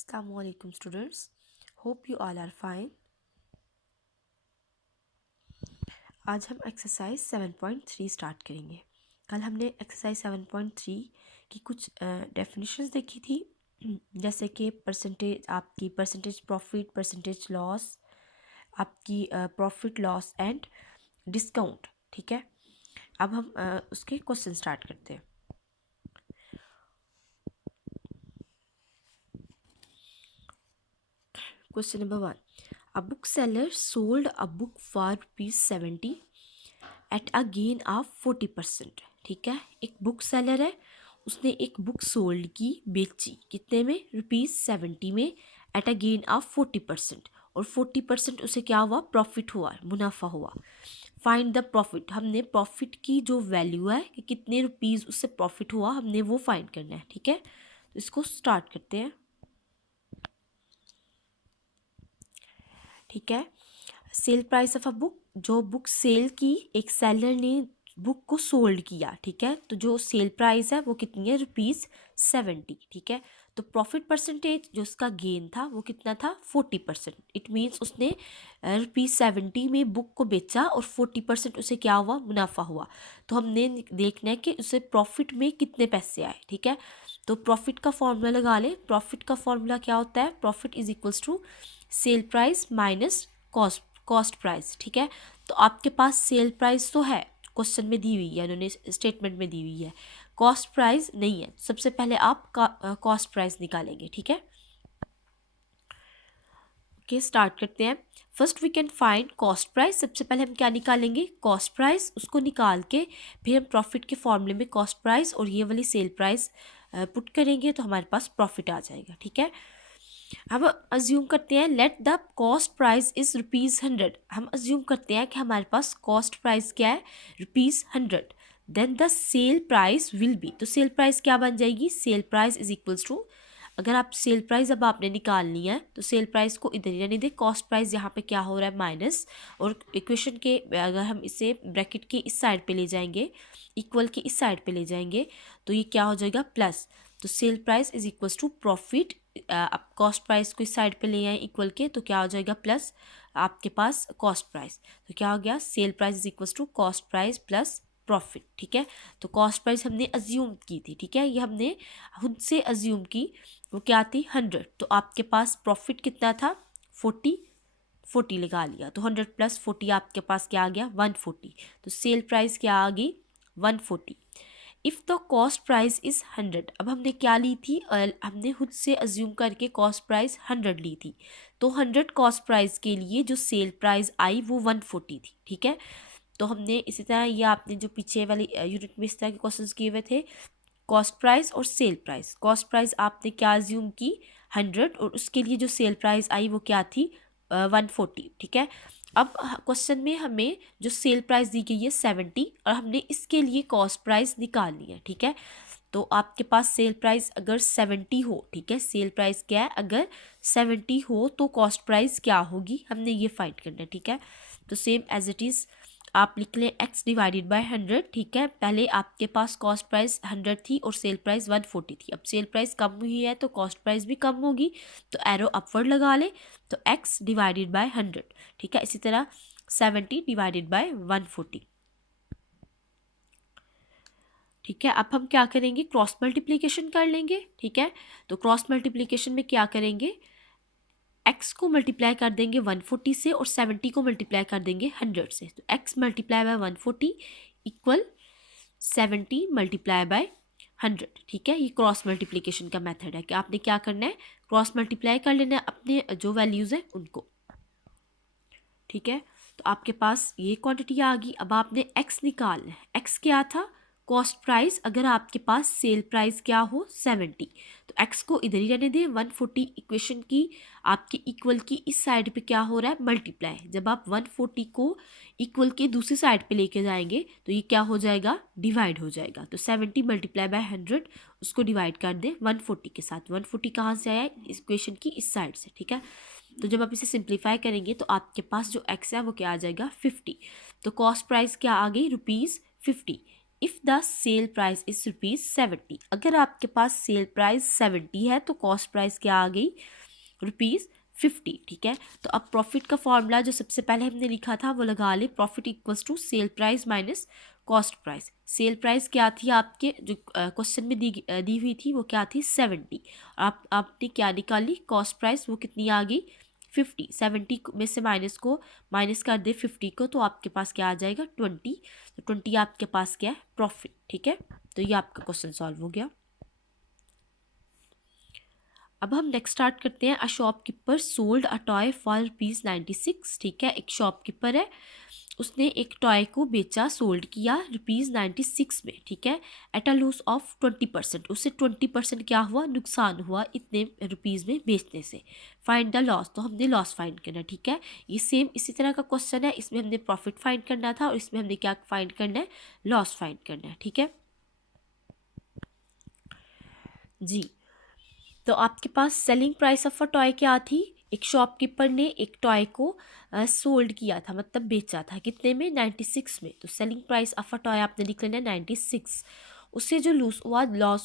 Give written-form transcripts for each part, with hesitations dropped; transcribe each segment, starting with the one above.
Assalamualaikum students, hope you all are fine. आज हम exercise 7.3 start करेंगे. कल हमने एक्सरसाइज 7.3 की कुछ डेफिनेशंस देखी थी, जैसे कि परसेंटेज, आपकी परसेंटेज प्रॉफिट, परसेंटेज लॉस, आपकी प्रॉफिट लॉस एंड डिस्काउंट. ठीक है, अब हम उसके क्वेश्चन स्टार्ट करते हैं. Question number 1. A bookseller sold a book for ₹70 at a gain of 40%. ठीक है, एक बुक सेलर है, उसने एक बुक सोल्ड की, बेची कितने में? ₹70 में, एट अ गेन ऑफ 40%. और 40% उसे क्या हुआ? प्रॉफिट हुआ, मुनाफा हुआ. Find the profit. हमने प्रॉफिट की जो वैल्यू है कि कितने रुपीज़ उससे प्रॉफिट हुआ, हमने वो फाइंड करना है. ठीक है, तो इसको स्टार्ट करते हैं. ठीक है, sale price of a book, जो बुक सेल की, एक सेलर ने बुक को सोल्ड किया. ठीक है, तो जो सेल प्राइस है वो कितनी है? ₹70. ठीक है, तो प्रॉफिट परसेंटेज जो उसका गेन था वो कितना था? 40%. इट मीन्स उसने ₹70 में बुक को बेचा और 40% उसे क्या हुआ? मुनाफा हुआ. तो हमने देखना है कि उसे प्रॉफिट में कितने पैसे आए. ठीक है, तो प्रॉफिट का फॉर्मूला लगा ले. प्रॉफिट का फॉर्मूला क्या होता है? Profit is equals to sell price minus cost price. ठीक है, तो आपके पास सेल प्राइस तो है, क्वेश्चन में दी हुई है, उन्होंने स्टेटमेंट में दी हुई है. कॉस्ट प्राइस नहीं है. सबसे पहले आप कॉस्ट प्राइस निकालेंगे. ठीक है, ओके, स्टार्ट करते हैं. First we can find cost price. सबसे पहले हम क्या निकालेंगे? Cost price. उसको निकाल के फिर हम प्रॉफिट के फॉर्मूले में कॉस्ट प्राइस और ये वाली सेल प्राइस पुट करेंगे, तो हमारे पास प्रॉफिट आ जाएगा. ठीक है, हम अज्यूम करते हैं let the cost price is ₹100. हम अज्यूम करते हैं कि हमारे पास कॉस्ट प्राइस क्या है? ₹100. Then the sell price will be, तो सेल प्राइस क्या बन जाएगी? Sell price is equals to, अगर आप सेल प्राइस अब आपने निकालनी है तो सेल प्राइस को इधर ही रहने दे. कॉस्ट प्राइस यहाँ पे क्या हो रहा है? माइनस. और इक्वेशन के अगर हम इसे ब्रैकेट के इस साइड पे ले जाएंगे, इक्वल के इस साइड पे ले जाएंगे, तो ये क्या हो जाएगा? प्लस. तो sell price is equals to profit. आप कॉस्ट प्राइस को इस साइड पे ले आए इक्वल के, तो क्या हो जाएगा? प्लस आपके पास कॉस्ट प्राइस. तो क्या हो गया? Sell price is equals to cost price plus profit. ठीक है, तो कॉस्ट प्राइस हमने अज्यूम की थी. ठीक है, ये हमने खुद से अज्यूम की. वो क्या थी? 100. तो आपके पास प्रॉफिट कितना था? 40 लगा लिया, तो 100 प्लस 40 आपके पास क्या आ गया? 140. तो सेल प्राइस क्या आ गई? 140. If the cost price is 100. अब हमने क्या ली थी? हमने खुद से अज्यूम करके कॉस्ट प्राइस 100 ली थी. तो 100 कॉस्ट प्राइस के लिए जो सेल प्राइस आई वो 140 थी. ठीक है, तो हमने इसी तरह ये आपने जो पीछे वाली यूनिट में इस तरह के क्वेश्चंस किए हुए थे, कॉस्ट प्राइस और सेल प्राइस. कॉस्ट प्राइस आपने क्या अज्यूम की? 100, और उसके लिए जो सेल प्राइस आई वो क्या थी? 140. ठीक है, अब क्वेश्चन में हमें जो सेल प्राइस दी गई है 70, और हमने इसके लिए कॉस्ट प्राइस निकालनी है. ठीक है, तो आपके पास सेल प्राइस अगर 70 हो, ठीक है, सेल प्राइस क्या है? अगर 70 हो तो कॉस्ट प्राइस क्या होगी? हमने ये फाइंड करना है. ठीक है, तो सेम एज इट इज़ आप लिख लें x डिवाइडेड बाय 100. ठीक है, पहले आपके पास कॉस्ट प्राइस 100 थी और सेल प्राइस 140 थी. अब सेल प्राइस कम हुई है तो कॉस्ट प्राइस भी कम होगी, तो एरो अपवर्ड लगा लें, तो x डिवाइडेड बाय 100. ठीक है, इसी तरह 70 डिवाइडेड बाय 140. ठीक है, अब हम क्या करेंगे? क्रॉस मल्टीप्लिकेशन कर लेंगे. ठीक है, तो क्रॉस मल्टीप्लिकेशन में क्या करेंगे? x को मल्टीप्लाई कर देंगे 140 से और 70 को मल्टीप्लाई कर देंगे 100 से. तो x multiply by 140 equal 70 multiply by 100. ठीक है, ये क्रॉस मल्टीप्लिकेशन का मेथड है कि आपने क्या करना है? क्रॉस मल्टीप्लाई कर लेना है अपने जो वैल्यूज़ हैं उनको. ठीक है, तो आपके पास ये क्वांटिटी आ गई. अब आपने x निकालना है. x क्या था? Cost price. अगर आपके पास सेल प्राइस क्या हो? 70, तो x को इधर ही रहने दें. 140 इक्वेशन की आपके इक्वल की इस साइड पे क्या हो रहा है? मल्टीप्लाई. जब आप 140 को इक्वल के दूसरी साइड पे लेके जाएंगे तो ये क्या हो जाएगा? डिवाइड हो जाएगा. तो 70 मल्टीप्लाई बाय 100, उसको डिवाइड कर दें 140 के साथ. 140 कहाँ से आया? इक्वेशन की इस साइड से. ठीक है, तो जब आप इसे सिंप्लीफाई करेंगे तो आपके पास जो x है वो क्या आ जाएगा? 50. तो कॉस्ट प्राइस क्या आ गई? ₹50. If the sell price is ₹70, अगर आपके पास सेल प्राइस 70 है तो कॉस्ट प्राइस क्या आ गई, ₹50, ठीक है। तो अब प्रॉफिट का फॉर्मूला जो सबसे पहले हमने लिखा था वो लगा ले, profit equals to sell price minus cost price. Sell price क्या थी आपके जो क्वेश्चन में दी हुई थी वो क्या थी, 70। आपने क्या निकाली, कॉस्ट प्राइस, वो कितनी आ गई, 50। 70 में से माइनस कर दे 50 को, तो आपके पास क्या आ जाएगा, 20। तो 20 आपके पास क्या है, प्रॉफिट, ठीक है। तो ये आपका क्वेश्चन सॉल्व हो गया। अब हम नेक्स्ट स्टार्ट करते हैं। A shopkeeper sold a toy for ₹96, ठीक है। एक शॉपकीपर है, उसने एक टॉय को बेचा, सोल्ड किया ₹96 में, ठीक है। एट अ लॉस ऑफ 20%, उससे 20% क्या हुआ, नुकसान हुआ इतने रुपीज़ में बेचने से। फाइंड द लॉस, तो हमने लॉस फाइंड करना, ठीक है। ये सेम इसी तरह का क्वेश्चन है, इसमें हमने प्रॉफिट फाइंड करना था और इसमें हमने क्या फाइंड करना है, लॉस फाइंड करना है, ठीक है जी। तो आपके पास selling price of a toy क्या थी, एक शॉपकीपर ने एक टॉय को सोल्ड किया था, मतलब बेचा था, कितने में, 96 में। तो selling price of a toy आपने लिख लेना 96। उससे जो लॉस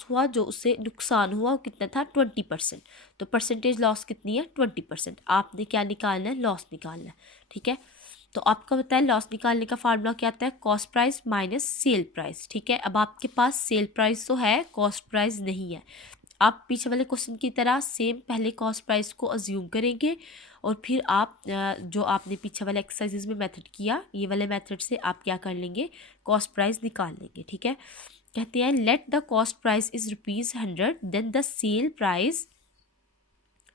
हुआ, जो उससे नुकसान हुआ वो कितना था, 20%। तो परसेंटेज लॉस कितनी है, 20%। आपने क्या निकालना है, लॉस निकालना है, ठीक है। तो आपका बताया लॉस निकालने का फार्मूला क्या आता है, cost price minus sale price, ठीक है। अब आपके पास सेल प्राइस तो है, कॉस्ट प्राइस नहीं है। आप पीछे वाले क्वेश्चन की तरह सेम पहले कॉस्ट प्राइस को अज्यूम करेंगे और फिर आप जो आपने पीछे वाले एक्सरसाइजेज में मेथड किया, ये वाले मेथड से आप क्या कर लेंगे, कॉस्ट प्राइस निकाल लेंगे, ठीक है। कहते हैं let the cost price is ₹100, then the sell price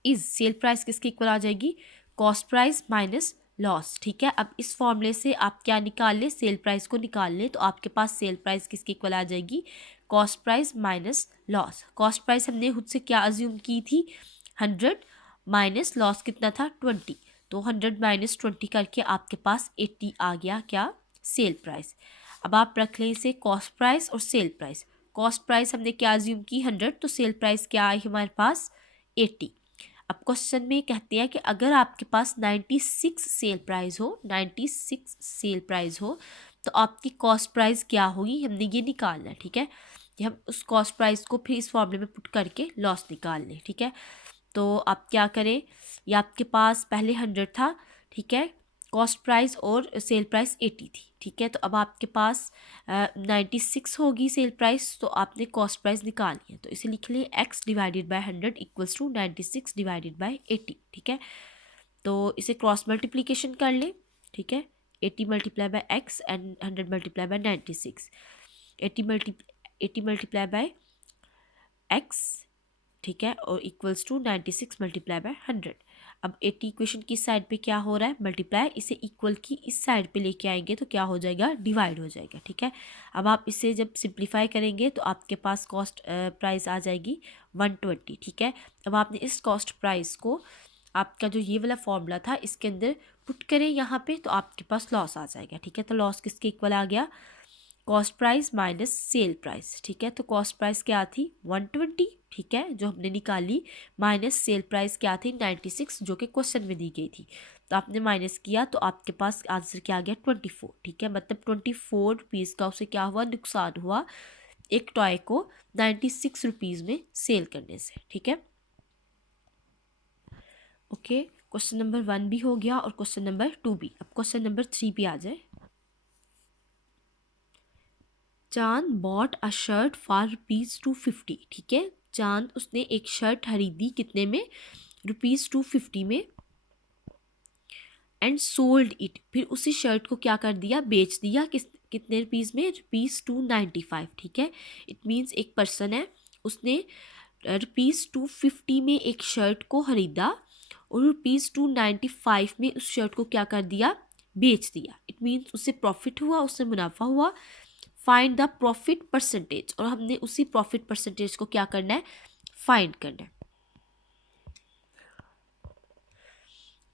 is, sell price किसके इक्वल आ जाएगी, कॉस्ट प्राइस माइनस लॉस, ठीक है। अब इस फॉर्मूले से आप क्या निकाल लें, सेल प्राइस को निकाल लें, तो आपके पास सेल प्राइस किसके इक्वल आ जाएगी, cost price minus loss. Cost price हमने खुद से क्या अज्यूम की थी, 100, माइनस लॉस कितना था, 20। तो 100 माइनस 20 करके आपके पास 80 आ गया, क्या, सेल प्राइस। अब आप रख लें इसे कॉस्ट प्राइस और सेल प्राइस। कॉस्ट प्राइस हमने क्या अज्यूम की, 100, तो सेल प्राइस क्या आई हमारे पास, 80। अब क्वेश्चन में कहते हैं कि अगर आपके पास 96 सेल प्राइस हो, 96 सेल प्राइस हो, तो आपकी कॉस्ट प्राइस क्या होगी, हमने ये निकालना है, ठीक है। कि हम उस कॉस्ट प्राइस को फिर इस फॉर्मूले में पुट करके लॉस निकाल लें, ठीक है। तो आप क्या करें, ये आपके पास पहले 100 था, ठीक है, कॉस्ट प्राइस और सेल प्राइस 80 थी, ठीक है। तो अब आपके पास 96 होगी सेल प्राइस, तो आपने कॉस्ट प्राइस निकालनी है, तो इसे लिख लें x divided by 100 equals to 96 divided by 80, ठीक है। तो इसे क्रॉस मल्टीप्लिकेशन कर लें, ठीक है। 80 multiply by x and 100 multiply by 96, 80 multiply by x, ठीक है, और इक्वल्स टू 96 मल्टीप्लाई बाय 100। अब 80 इक्वेशन की साइड पे क्या हो रहा है, मल्टीप्लाई, इसे इक्वल की इस साइड पे लेके आएंगे तो क्या हो जाएगा, डिवाइड हो जाएगा, ठीक है। अब आप इसे जब सिंप्लीफाई करेंगे तो आपके पास कॉस्ट प्राइस आ जाएगी 120, ठीक है। अब आपने इस कॉस्ट प्राइस को, आपका जो ये वाला फॉर्मूला था इसके अंदर पुट करें यहाँ पे, तो आपके पास लॉस आ जाएगा, ठीक है। तो लॉस किसके इक्वल आ गया, cost price minus sale price, ठीक है। तो कॉस्ट प्राइस क्या थी, 120, ठीक है, जो हमने निकाली, माइनस सेल प्राइस क्या थी, 96, जो कि क्वेश्चन में दी गई थी। तो आपने माइनस किया तो आपके पास आंसर क्या आ गया, 24, ठीक है। मतलब 24 रुपीज़ का उसे क्या हुआ, नुकसान हुआ एक टॉय को 96 रुपीज़ में सेल करने से, ठीक है। ओके, क्वेश्चन नंबर 1 भी हो गया और क्वेश्चन नंबर 2 भी। अब क्वेश्चन नंबर 3 भी आ जाए। चांद बॉट अ शर्ट फॉर ₹250, ठीक है। चांद उसने एक शर्ट खरीदी कितने में, ₹250 में, एंड सोल्ड इट, फिर उसी शर्ट को क्या कर दिया, बेच दिया, कितने रुपीज़ में, ₹295, ठीक है। इट मीन्स एक पर्सन है, उसने ₹250 में एक शर्ट को खरीदा और ₹295 में उस शर्ट को क्या कर दिया, बेच दिया। इट मीन्स उससे प्रॉफिट हुआ, उससे मुनाफा हुआ। फाइंड द प्रॉफिट परसेंटेज, और हमने उसी प्रॉफिट परसेंटेज को क्या करना है, फाइंड करना है,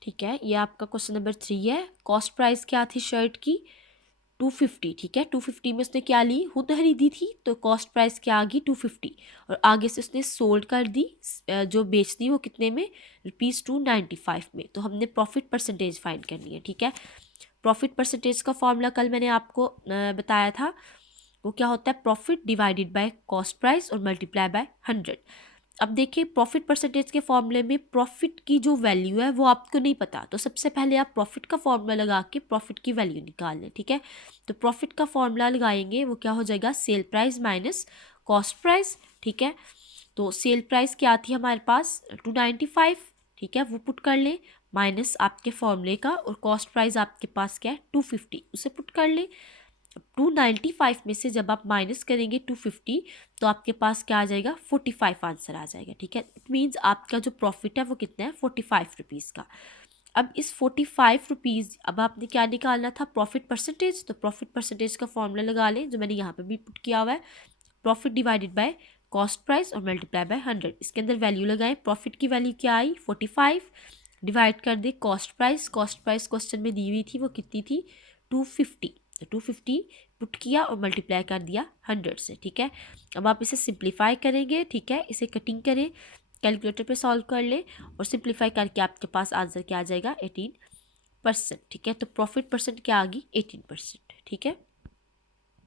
ठीक है। ये आपका क्वेश्चन नंबर 3 है। कॉस्ट प्राइस क्या थी शर्ट की, 250, ठीक है। 250 में उसने क्या ली, खुद खरीदी थी, तो कॉस्ट प्राइस क्या आ गई, 250, और आगे से उसने सोल्ड कर दी, जो बेच दी वो कितने में, ₹295 में। तो हमने प्रॉफिट परसेंटेज फाइंड करनी है, ठीक है। प्रॉफिट परसेंटेज का फॉर्मूला कल मैंने आपको बताया था, वो क्या होता है, profit divided by cost price और मल्टीप्लाई बाय 100। अब देखिए प्रॉफिट परसेंटेज के फॉर्मूले में प्रॉफिट की जो वैल्यू है वो आपको नहीं पता, तो सबसे पहले आप प्रॉफिट का फॉर्मूला लगा के प्रॉफिट की वैल्यू निकाल लें। ठीक है, तो प्रॉफिट का फॉर्मूला लगाएंगे, वो क्या हो जाएगा, cell price minus cost price. ठीक है, तो सेल प्राइस क्या थी हमारे पास 295। ठीक है, वो पुट कर ले माइनस आपके फॉर्मूले का, और कॉस्ट प्राइस आपके पास क्या है 250, उसे पुट कर ले। 295 में से जब आप माइनस करेंगे 250 तो आपके पास क्या आ जाएगा 45 आंसर आ जाएगा। ठीक है, इट मीन्स आपका जो प्रॉफिट है वो कितना है 45 रुपीज़ का। अब इस 45 रुपीज़, अब आपने क्या निकालना था, प्रॉफिट परसेंटेज। तो प्रॉफिट परसेंटेज का फॉर्मूला लगा लें जो मैंने यहाँ पे भी पुट किया हुआ है, profit divided by cost price और मल्टीप्लाई बाय 100। इसके अंदर वैल्यू लगाएं, प्रॉफिट की वैल्यू क्या आई 45, डिवाइड कर दे cost price. Cost price question में दी हुई थी वो कितनी थी 250, तो 250 पुट किया और मल्टीप्लाई कर दिया 100 से। ठीक है, अब आप इसे सिंप्लीफाई करेंगे। ठीक है, इसे कटिंग करें, कैलकुलेटर पे सॉल्व कर ले और सिंप्लीफाई करके आपके पास आंसर क्या आ जाएगा 18%। ठीक है, तो प्रॉफिट परसेंट क्या आ गई 18%। ठीक है।